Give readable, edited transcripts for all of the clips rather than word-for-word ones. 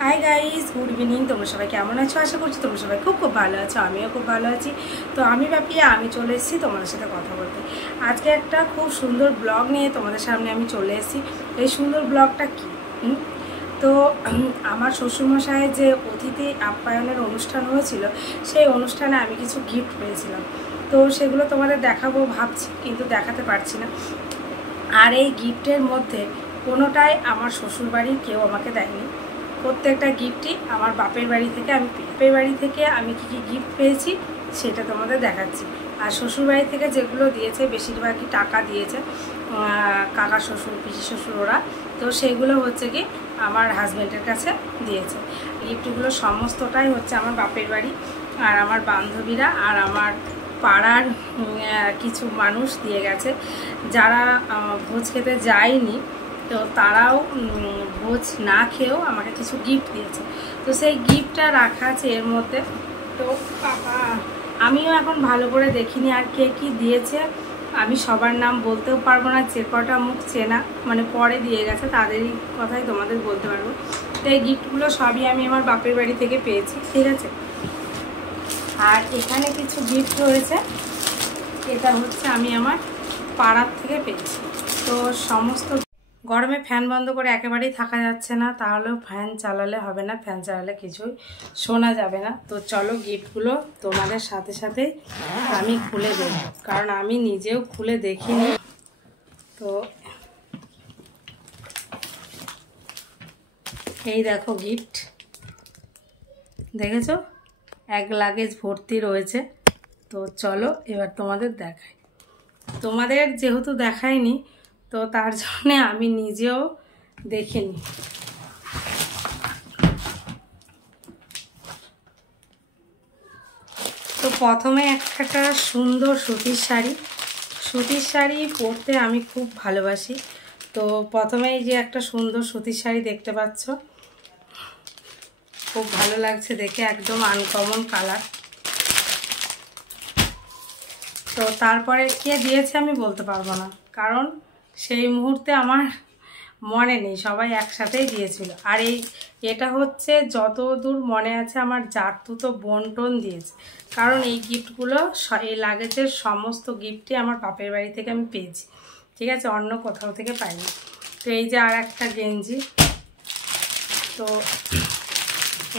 Hi guys good evening তোমরা সবাই কেমন আছো আশা করছি তোমরা সবাই খুব ভালো আছো আমিও খুব ভালো আছি তো আমি ভাবিয়ে আমি চলে এসেছি তোমাদের সাথে কথা বলতে আজকে একটা খুব সুন্দর ব্লগ নিয়ে তোমাদের সামনে আমি চলে এসেছি এই সুন্দর ব্লগটা কি তো আমার শ্বশুরমশাইয়ের যে অতিথি আপ্যায়নের অনুষ্ঠান হয়েছিল সেই অনুষ্ঠানে আমি কিছু গিফট পেয়েছিলাম তো সেগুলো তোমাদের দেখাবো ভাবছি কিন্তু দেখাতে পারছি না আর এই গিফটের মধ্যে কোনোটাই আমার শ্বশুরবাড়ির কেউ আমাকে দেয়নি প্রত্যেকটা গিফটই আমার বাপের বাড়ি থেকে আমি কী কী গিফট পেয়েছি সেটা তোমাদের দেখাচ্ছি আর শ্বশুরবাড়ি থেকে যেগুলো দিয়েছে বেশিরভাগই টাকা দিয়েছে কাকা শ্বশুর পিসি শ্বশুর ওরা তো সেগুলো হচ্ছে কি আমার হাজব্যান্ডের কাছে দিয়েছে গিফটগুলো সমস্তটাই হচ্ছে আমার বাপের বাড়ি আর আমার বান্ধবীরা আর আমার পাড়ার কিছু মানুষ দিয়ে গেছে যারা ভোজ খেতে যায়নি তো তারাও ভোজ না খেয়েও আমাকে কিছু গিফট দিয়েছে তো সেই গিফটটা রাখা আছে এর মধ্যে তো বাবা আমিও এখন ভালো করে দেখিনি আর কে কী দিয়েছে আমি সবার নাম বলতেও পারবো না যে কটা মুখ চেনা মানে পরে দিয়ে গেছে তাদেরই কথাই তোমাদের বলতে পারবো তো এই গিফটগুলো সবই আমি আমার বাপের বাড়ি থেকে পেয়েছি ঠিক আছে আর এখানে কিছু গিফট রয়েছে এটা হচ্ছে আমি আমার পাড়ার থেকে পেয়েছি তো সমস্ত গরমে ফ্যান বন্ধ করে একেবারেই থাকা যাচ্ছে না তাহলেও ফ্যান চালালে হবে না ফ্যান চালালে কিছুই শোনা যাবে না তো চলো গিফটগুলো তোমাদের সাথে সাথে আমি খুলে দেব কারণ আমি নিজেও খুলে দেখিনি তো এই দেখো গিফট দেখেছো এক লাগেজ ভর্তি রয়েছে তো চলো এবার তোমাদের দেখাই তোমাদের যেহেতু দেখাইনি তো তার জন্য আমি নিজেও দেখিনি তো প্রথমে একটা সুন্দর সুতির শাড়ি পরতে আমি খুব ভালোবাসি তো প্রথমেই যে একটা সুন্দর সুতির শাড়ি দেখতে পাচ্ছ খুব ভালো লাগছে দেখে একদম আনকমন কালার তো তারপরে কে দিয়েছে আমি বলতে পারবো না কারণ সেই মুহূর্তে আমার মনে নেই সবাই একসাথেই দিয়েছিল আর এটা হচ্ছে যতদূর মনে আছে আমার জারতুতো বোনটোন দিয়েছে কারণ এই গিফটগুলো এই লাগেজের সমস্ত গিফটই আমার বাপের বাড়ি থেকে আমি পেয়েছি ঠিক আছে অন্য কোথাও থেকে পাইনি তো এই যে আর একটা গেঞ্জি তো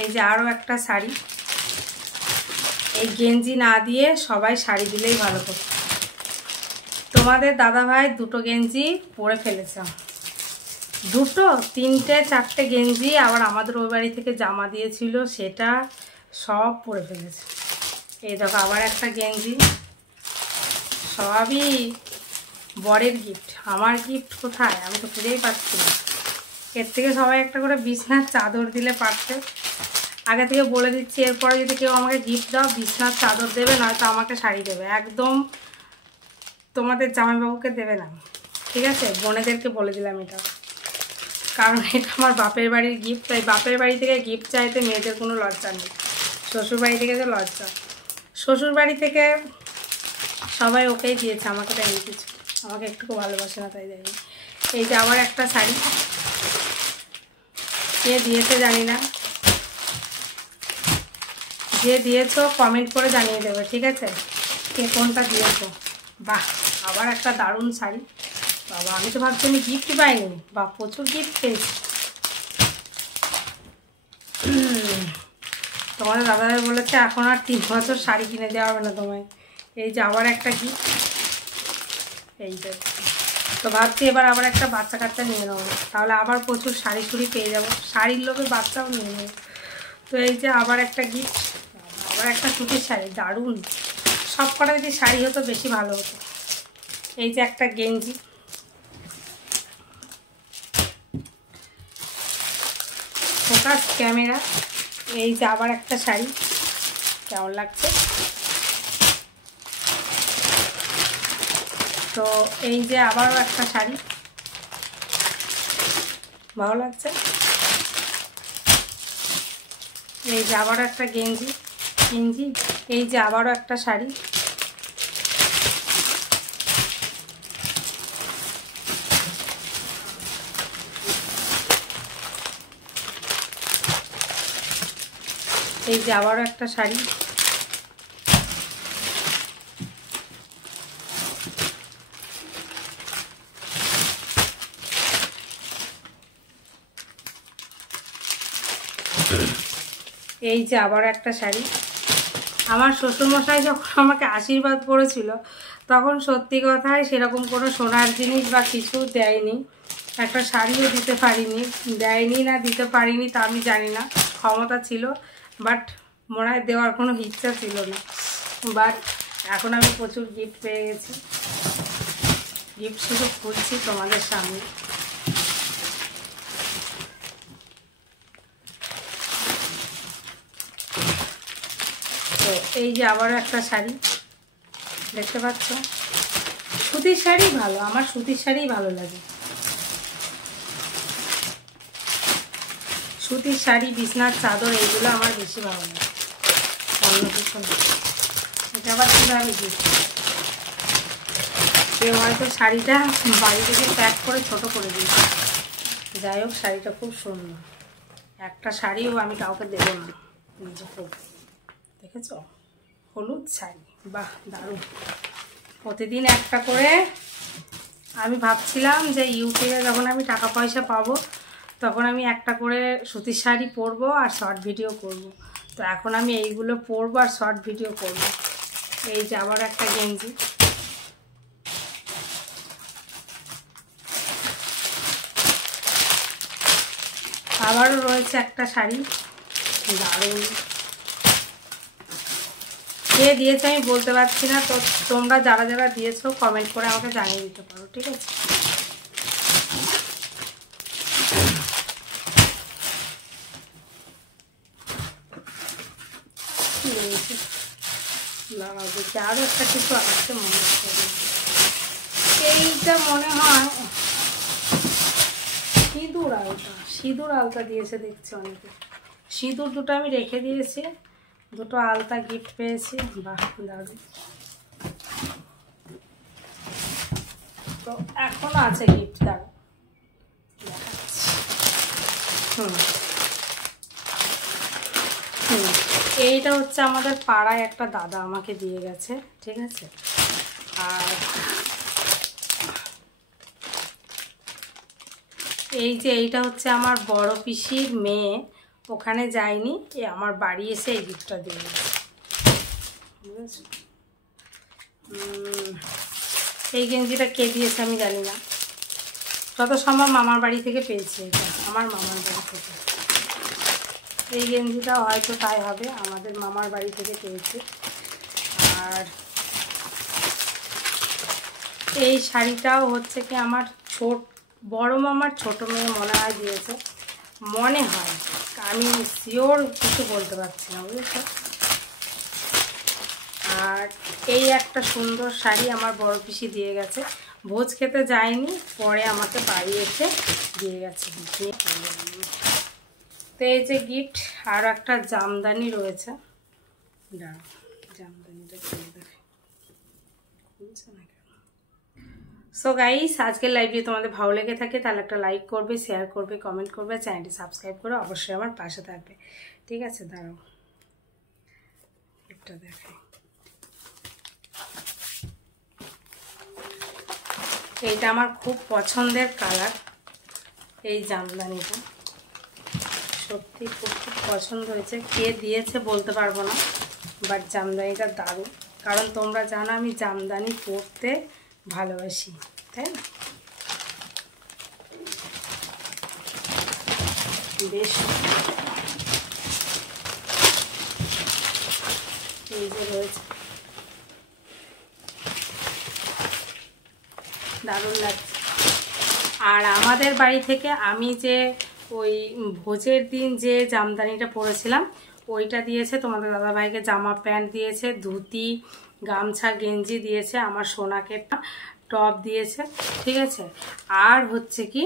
এই যে আরও একটা শাড়ি এই গেঞ্জি না দিয়ে সবাই শাড়ি দিলেই ভালো করত তোমাদের দাদাভাই দুটো গেঞ্জি পরে ফেলেছে দুটো তিনটে চারটে গেঞ্জি আবার আমাদের ওই বাড়ি থেকে জামা দিয়েছিল সেটা সব পরে ফেলেছে এই দেখো আবার একটা গেঞ্জি সবই বরের গিফট আমার গিফট কোথায় আমি তো খুঁজেই পাচ্ছি না এর থেকে সবাই একটা করে বিছনার চাদর দিলে পারতে আগে থেকে বলে দিচ্ছি এরপরে যদি কেউ আমাকে গিফট দাও বিছনার চাদর দেবে নয়তো আমাকে শাড়ি দেবে একদম তোমাদের জামাইবাবুকে দেবে না ঠিক আছে বোনেদেরকে বলে দিলাম এটা কারণ এটা আমার বাপের বাড়ির গিফট তাই বাপের বাড়ি থেকে গিফট চাইতে মেয়েদের কোনো লজ্জা নেই শ্বশুরবাড়ি থেকে যে লজ্জা শ্বশুরবাড়ি থেকে সবাই ওকেই দিয়েছে আমাকে দেয়নি কিছু আমাকে একটুকু ভালোবাসে না তাই দেয়নি এই যে আবার একটা শাড়ি কে দিয়েছে জানি না যে দিয়েছো কমেন্ট করে জানিয়ে দেবে ঠিক আছে কে কোনটা দিয়েছো বাহ আবার একটা দারুণ শাড়ি বাবা আমি তো ভাবছি আমি গিফট পাইনি বা প্রচুর গিফট পেয়েছি তোমাদের দাদাভাই বলেছে এখন আর 3 বছর শাড়ি কিনে দেওয়া হবে না তোমায় এই যে আবার একটা গিফট এই যে তো ভাবছি এবার আবার একটা বাচ্চা কাচ্চা নিয়ে নেবো তাহলে আবার প্রচুর শাড়ি শুড়ি পেয়ে যাবো শাড়ির লোভে বাচ্চাও নিয়ে নেবো তো এই যে আবার একটা গিফট আবার একটা সুতির শাড়ি দারুণ সব কটা যদি শাড়ি হতো বেশি ভালো হতো এই যে একটা গেঞ্জি ফোকাস ক্যামেরা এই যে আবার একটা শাড়ি কেমন লাগছে তো এই যে আবারও একটা শাড়ি ভালো লাগছে এই যে আবারও একটা গেঞ্জি এই যে আবারও একটা শাড়ি এই যে আবারও একটা শাড়ি, এই যে আবার একটা শাড়ি। আমার শ্বশুরমশাই যখন আমাকে আশীর্বাদ করেছিল তখন সত্যি কথায় সেরকম কোনো সোনার জিনিস বা কিছু দেয়নি, একটা শাড়িও দিতে পারিনি, দেয়নি না দিতে পারিনি তা আমি জানি না, ক্ষমতা ছিল বাট মনে হয় দেওয়ার কোনো ইচ্ছা ছিল না। বাট এখন আমি প্রচুর গিফট পেয়ে গেছি, গিফট শুধু খুলছি তোমাদের সামনে। তো এই যে আবারও একটা শাড়ি দেখতে পাচ্ছ, সুতির শাড়ি ভালো, আমার সুতির শাড়ি ভালো লাগে। সুতির শাড়ি, বিছনার চাদর এইগুলো আমার বেশি ভালো লাগে, অন্য কিছু না। এটা আবার কীভাবে দিচ্ছি, কেউ হয়তো শাড়িটা বাড়ি থেকে প্যাক করে ছোট করে দিয়েছে। যাই হোক, শাড়িটা খুব সুন্দর, একটা শাড়িও আমি কাউকে দেবো না, নিজে খুব। দেখেছ, হলুদ শাড়ি, বাহ দারুণ। প্রতিদিন একটা করে, আমি ভাবছিলাম যে ইউটিউবে যখন আমি টাকা পয়সা পাবো তখন আমি একটা করে সুতির শাড়ি পরবো আর শর্ট ভিডিও করব। তো এখন আমি এইগুলো পরবো আর শর্ট ভিডিও করব। এই যে আবার একটা গেঞ্জি, আবারও রয়েছে একটা শাড়ি, দারুণ। কে দিয়েছে আমি বলতে পারছি না, তো তোমরা যারা যারা দিয়েছো কমেন্ট করে আমাকে জানিয়ে দিতে পারো, ঠিক আছে। আরো একটা কিছু আসছে মনে হচ্ছে, এইটা মনে হয় সিঁদুর আলতা, সিঁদুর আলতা দিয়েছে দেখছি অনেকে। সিঁদুর দুটো আমি রেখে দিয়েছি, দুটো আলতা গিফট পেয়েছি, বাহ দারুণ। তো এখনো আছে গিফট, দাঁড়ো এইটা হচ্ছে আমাদের পাড়ায় একটা দাদা আমাকে দিয়ে গেছে, ঠিক আছে। আর এই যে এইটা হচ্ছে আমার বড় পিসির মেয়ে, ওখানে যায়নি, আমার বাড়ি এসে এই গিফটটা দিয়ে গেছে, বুঝেছো। এই গেঞ্জিটা কে দিয়েছে আমি জানি না, যত সম্ভব মামার বাড়ি থেকে পেয়েছি, এটা আমার মামার বাড়ি থেকে। এই গেঞ্জিটা হয়তো তাই হবে, আমাদের মামার বাড়ি থেকে পেয়েছি। আর এই শাড়িটাও হচ্ছে কি আমার বড় মামার ছোট মেয়ে মনে হয় দিয়েছে, মনে হয়, আমি শিওর কিছু বলতে পারছি না, বুঝেছো। আর এই একটা সুন্দর শাড়ি আমার বড় পিসি দিয়ে গেছে, ভোজ খেতে যায়নি, পরে আমাকে বাড়ি এসে দিয়ে গেছে। তো এই যে গিফট, আর একটা জামদানি রয়েছে, জামদানিটা খুলছে না। সো গাইস, আজকের লাইভ যদি তোমাদের ভালো লেগে থাকে তাহলে একটা লাইক করবে, শেয়ার করবে, কমেন্ট করবে, চ্যানেলটি সাবস্ক্রাইব করে অবশ্যই আমার পাশে থাকবে, ঠিক আছে। দাঁড়াও একটা দেখে, এইটা আমার খুব পছন্দের কালার, এই জামদানিটা সত্যি খুব খুব পছন্দ হয়েছে, কে দিয়েছে বলতে পারবো না, বাট জামদানিটা দারুণ। কারণ তোমরা জানো আমি জামদানি পরতে ভালোবাসি, তাই না। বেশ, এই যে রয়েছে, দারুণ লাগছে। আর আমাদের বাড়ি থেকে আমি যে ওই ভোজের দিন যে জামদানিটা পরেছিলাম ওইটা দিয়েছে তোমাদের দাদাভাইকে, জামা প্যান্ট দিয়েছে, ধুতি, গামছা, গেঞ্জি দিয়েছে, আমার সোনাকে টপ দিয়েছে, ঠিক আছে। আর হচ্ছে কি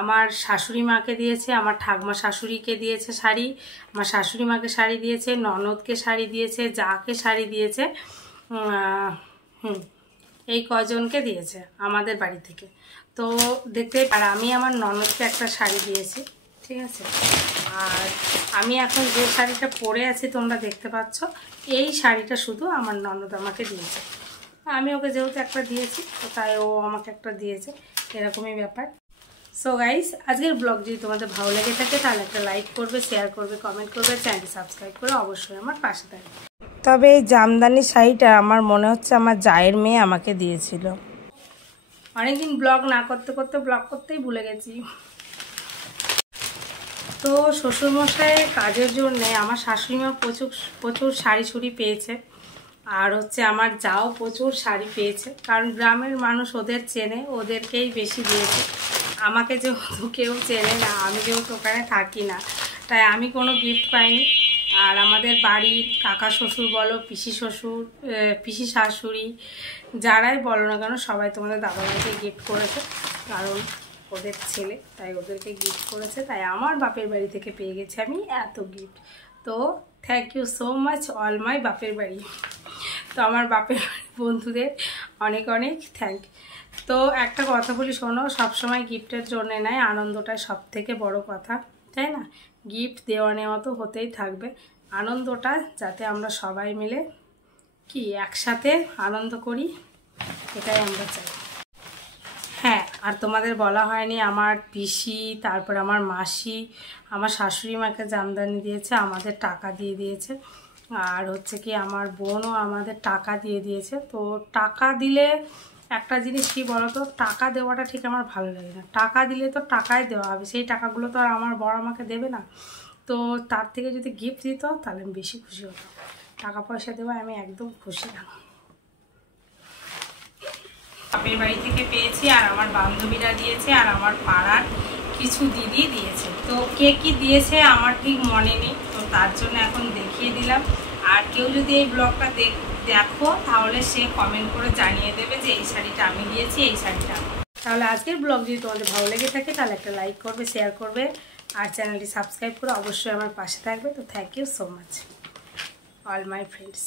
আমার শাশুড়ি মাকে দিয়েছে, আমার ঠাকুমা শাশুড়িকে দিয়েছে শাড়ি, আমার শাশুড়ি মাকে শাড়ি দিয়েছে, ননদকে শাড়ি দিয়েছে, যাকে শাড়ি দিয়েছে, এই কজনকে দিয়েছে আমাদের বাড়ি থেকে। তো দেখতে, আর আমি আমার ননদকে একটা শাড়ি দিয়েছি, ঠিক আছে। আর আমি এখন যে শাড়িটা পরে আছি তোমরা দেখতে পাচ্ছ, এই শাড়িটা শুধু আমার ননদ আমাকে দিয়েছে। আমি ওকে যেহেতু একটা দিয়েছি তো তাই ও আমাকে একটা দিয়েছে, এরকমই ব্যাপার। সো গাইস, আজকের ব্লগ যদি তোমাদের ভালো লেগে থাকে তাহলে একটা লাইক করবে, শেয়ার করবে, কমেন্ট করবে, চ্যানেলটি সাবস্ক্রাইব করে অবশ্যই আমার পাশে থাকবে। তবে এই জামদানি শাড়িটা আমার মনে হচ্ছে আমার জায়ের মেয়ে আমাকে দিয়েছিল। অনেকদিন ব্লগ না করতে করতে ব্লগ করতেই ভুলে গেছি। তো শ্বশুরমশাইয়ের কাজের জন্যে আমার শাশুড়িমা প্রচুর শাড়ি ছুড়ি পেয়েছে, আর হচ্ছে আমার যাও প্রচুর শাড়ি পেয়েছে, কারণ গ্রামের মানুষ ওদের চেনে, ওদেরকেই বেশি দিয়েছে। আমাকে যেহেতু কেউ চেনে না, আমি যেহেতু ওখানে থাকি না, তাই আমি কোনো গিফট পাইনি। আর আমাদের বাড়ির কাকা শ্বশুর বলো, পিসি শ্বশুর, পিসি শাশুড়ি, যারাই বলো না কেন সবাই তোমাদের দাদাভাইকে গিফট করেছে, কারণ ওদের ছেলে, তাই ওদেরকে গিফট করেছে। তাই আমার বাপের বাড়ি থেকে পেয়ে গেছি আমি এত গিফট। তো thank you so much all my বাপের বাড়ি। তো আমার বাপের বন্ধুদের অনেক অনেক থ্যাংক। তো একটা কথা বলি শোনো, সবসময় গিফটের জন্যে নয়, আনন্দটাই সব থেকে বড় কথা, তাই না? গিফট দেওয়া নেওয়া তো হতেই থাকবে, আনন্দটা যাতে আমরা সবাই মিলে কি একসাথে আনন্দ করি, এটাই আমরা চাই। হ্যাঁ, আর তোমাদের বলা হয়নি, আমার পিসি, তারপর আমার মাসি, আমার শাশুড়ি মাকে জামদানি দিয়েছে, আমাদের টাকা দিয়ে দিয়েছে। আর হচ্ছে কি আমার বোনও আমাদের টাকা দিয়ে দিয়েছে। তো টাকা দিলে একটা জিনিস কি বলতো, টাকা দেওয়াটা ঠিক আমার ভালো লাগে না। টাকা দিলে তো টাকাই দেওয়া হবে, সেই টাকাগুলো তো আর আমার বড় আমাকে দেবে না। তো তার থেকে যদি গিফট দিত তাহলে আমি বেশি খুশি হতাম। টাকা পয়সা দেওয়া আমি একদম খুশি না। বাপের বাড়ি থেকে পেয়েছি, আর আমার বান্ধবীরা দিয়েছে, আর আমার পাড়ার কিছু দিদি দিয়েছে। তো কে কি দিয়েছে আমার ঠিক মনে নেই, তো তার জন্য এখন দেখিয়ে দিলাম। আর কেউ যদি এই ব্লগটা দেখো তাহলে সে কমেন্ট করে জানিয়ে দেবে যে এই শাড়িটা আমি দিয়েছি, এই শাড়িটা। তাহলে আজকের ব্লগ যদি তোমাদের ভালো লেগে থাকে তাহলে একটা লাইক করবে, শেয়ার করবে, আর চ্যানেলটি সাবস্ক্রাইব করে অবশ্যই আমার পাশে থাকবে। তো thank you so much all my friends.